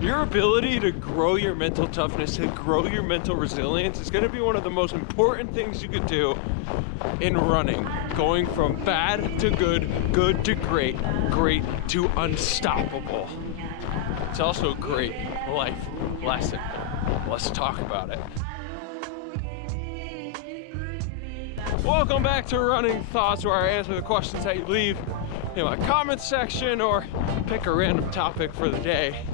Your ability to grow your mental toughness, to grow your mental resilience is gonna be one of the most important things you could do in running. Going from bad to good, good to great, great to unstoppable. It's also a great life lesson. Let's talk about it. Welcome back to Running Thoughts, where I answer the questions that you leave in my comments section or pick a random topic for the day.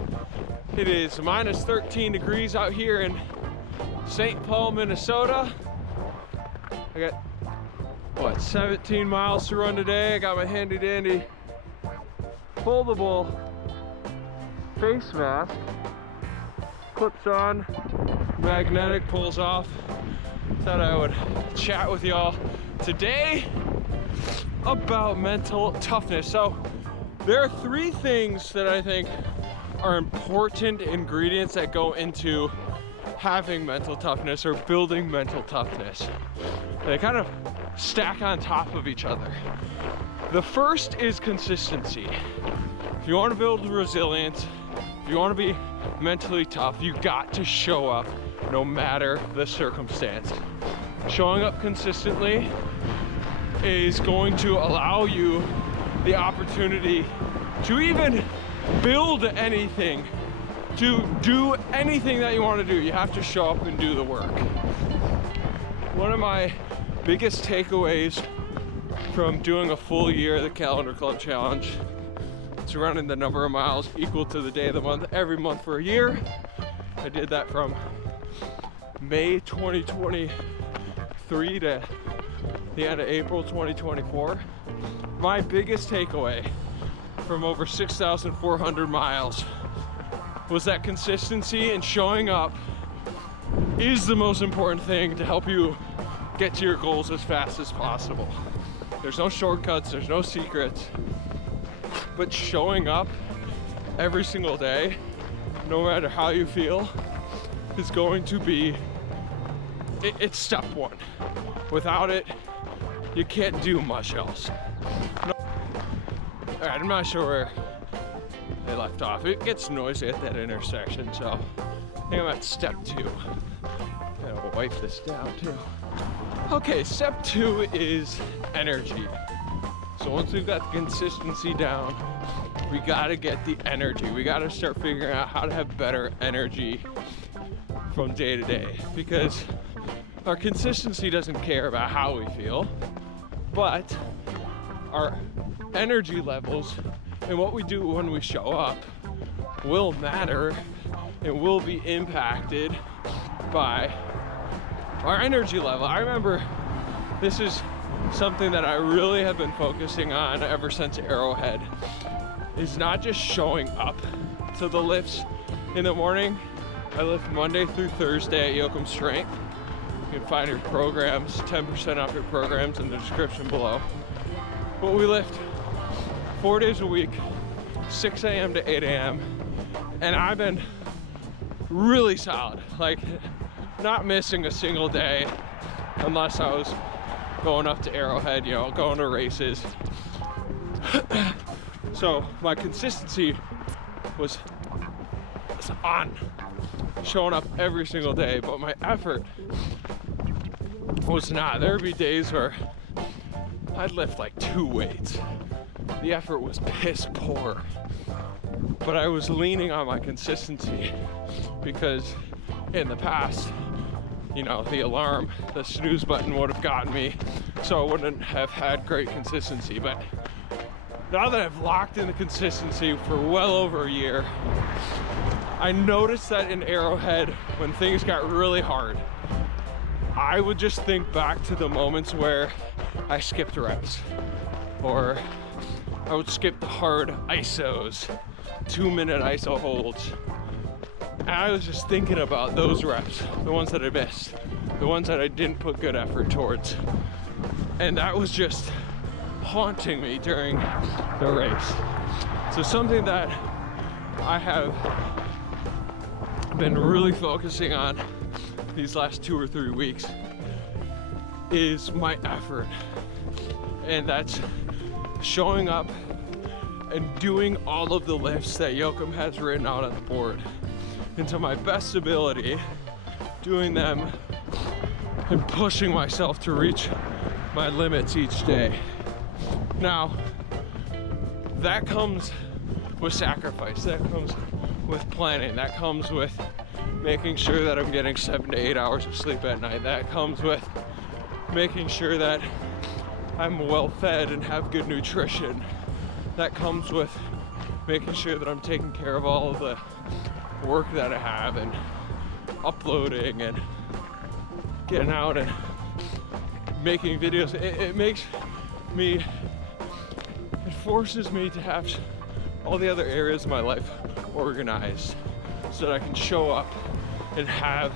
It is minus 13 degrees out here in St. Paul, Minnesota. I got, what, 17 miles to run today. I got my handy dandy foldable face mask. Clips on, magnetic, pulls off. Thought I would chat with y'all today about mental toughness. So there are three things that I think are important ingredients that go into having mental toughness or building mental toughness. They kind of stack on top of each other. The first is consistency. If you want to build resilience, if you want to be mentally tough, you got to show up no matter the circumstance. Showing up consistently is going to allow you the opportunity to even build anything, to do anything that you want to do. You have to show up and do the work. One of my biggest takeaways from doing a full year of the Calendar Club Challenge is running the number of miles equal to the day of the month every month for a year. I did that from May 2023 to the end of April 2024. My biggest takeaway from over 6,400 miles was that consistency and showing up is the most important thing to help you get to your goals as fast as possible. There's no shortcuts, there's no secrets, but showing up every single day, no matter how you feel, is going to be, it's step one. Without it, you can't do much else. All right, I'm not sure where they left off. It gets noisy at that intersection, so I think I'm at step 2. I'll wipe this down too. Okay, step 2 is energy. So once we've got the consistency down, we gotta get the energy. We gotta start figuring out how to have better energy from day to day, because our consistency doesn't care about how we feel, but our energy levels and what we do when we show up will matter and will be impacted by our energy level. I remember this is something that I really have been focusing on ever since Arrowhead, is not just showing up to the lifts in the morning. I lift Monday through Thursday at Yoakum Strength. You can find your programs, 10% off your programs in the description below. But we lift 4 days a week, 6 a.m. to 8 a.m. And I've been really solid, like not missing a single day unless I was going up to Arrowhead, you know, going to races. So my consistency was on, showing up every single day, but my effort was not. There would be days where I'd lift like 2 weights. The effort was piss poor, but I was leaning on my consistency because in the past, you know, the alarm, the snooze button would have gotten me, so I wouldn't have had great consistency. But now that I've locked in the consistency for well over a year, I noticed that in Arrowhead, when things got really hard, I would just think back to the moments where I skipped reps, or I would skip the hard ISOs, 2-minute ISO holds. And I was just thinking about those reps, the ones that I missed, the ones that I didn't put good effort towards. And that was just haunting me during the race. So something that I have been really focusing on these last 2 or 3 weeks is my effort. And that's showing up and doing all of the lifts that Joachim has written out on the board into my best ability, doing them and pushing myself to reach my limits each day. Now, that comes with sacrifice, that comes with planning, that comes with making sure that I'm getting 7 to 8 hours of sleep at night, that comes with making sure that I'm well fed and have good nutrition, that comes with making sure that I'm taking care of all of the work that I have and uploading and getting out and making videos. It makes me, it forces me to have all the other areas of my life organized so that I can show up and have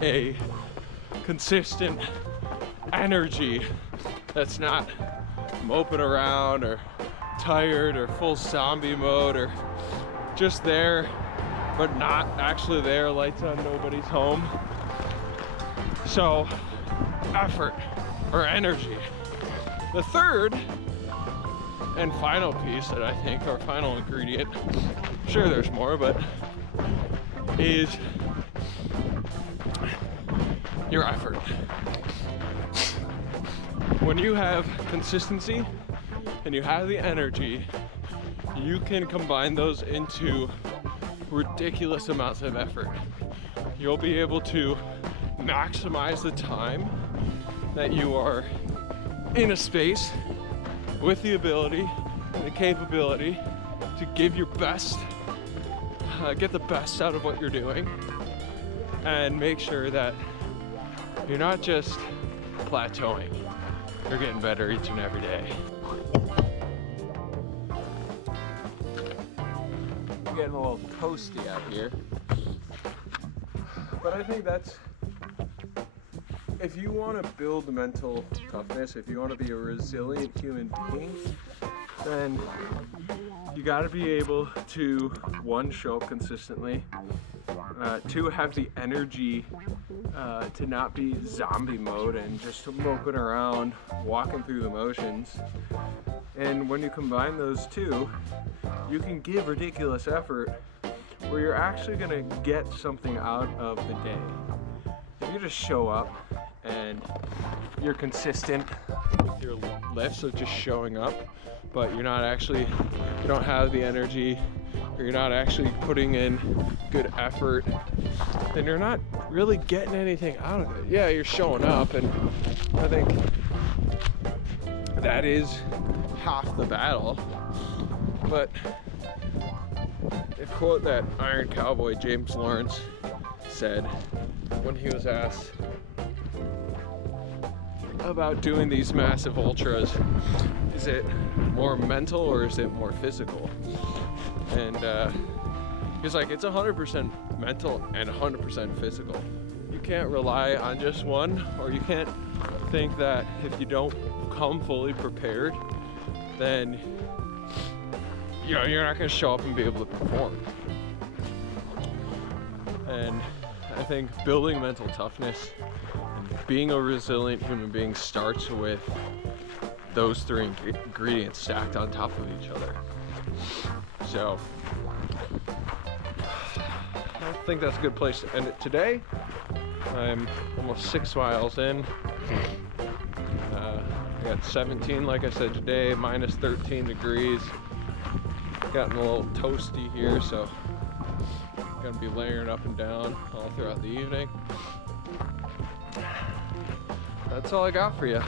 a consistent energy that's not moping around or tired or full zombie mode or just there but not actually there, lights on, nobody's home. So, effort or energy. The third and final piece that I think, or final ingredient, I'm sure there's more, but is your effort. When you have consistency and you have the energy, you can combine those into ridiculous amounts of effort. You'll be able to maximize the time that you are in a space with the ability and the capability to give your best, get the best out of what you're doing, and make sure that you're not just plateauing, you're getting better each and every day. Getting a little toasty out here, but I think that's, if you want to build mental toughness, if you want to be a resilient human being, then you got to be able to, one, show up consistently, two, have the energy to not be zombie mode and just moping around, walking through the motions. And when you combine those two, you can give ridiculous effort where you're actually gonna get something out of the day. If you just show up and you're consistent with your lifts of just showing up, but you're not actually, you don't have the energy, or you're not actually putting in good effort, then you're not really getting anything out of it. Yeah, you're showing up, and I think that is half the battle. But a quote that Iron Cowboy James Lawrence said when he was asked about doing these massive ultras, is it more mental or is it more physical? And he's like, it's 100% mental and 100% physical. You can't rely on just one, or you can't think that if you don't come fully prepared, then you're not going to show up and be able to perform. And I think building mental toughness, being a resilient human being, starts with those three ingredients stacked on top of each other. So I think that's a good place to end it today. I'm almost 6 miles in. I got 17, like I said, today, minus 13 degrees. Gotten a little toasty here, so I'm gonna be layering up and down all throughout the evening. That's all I got for you.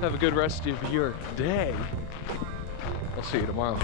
Have a good rest of your day. I'll see you tomorrow.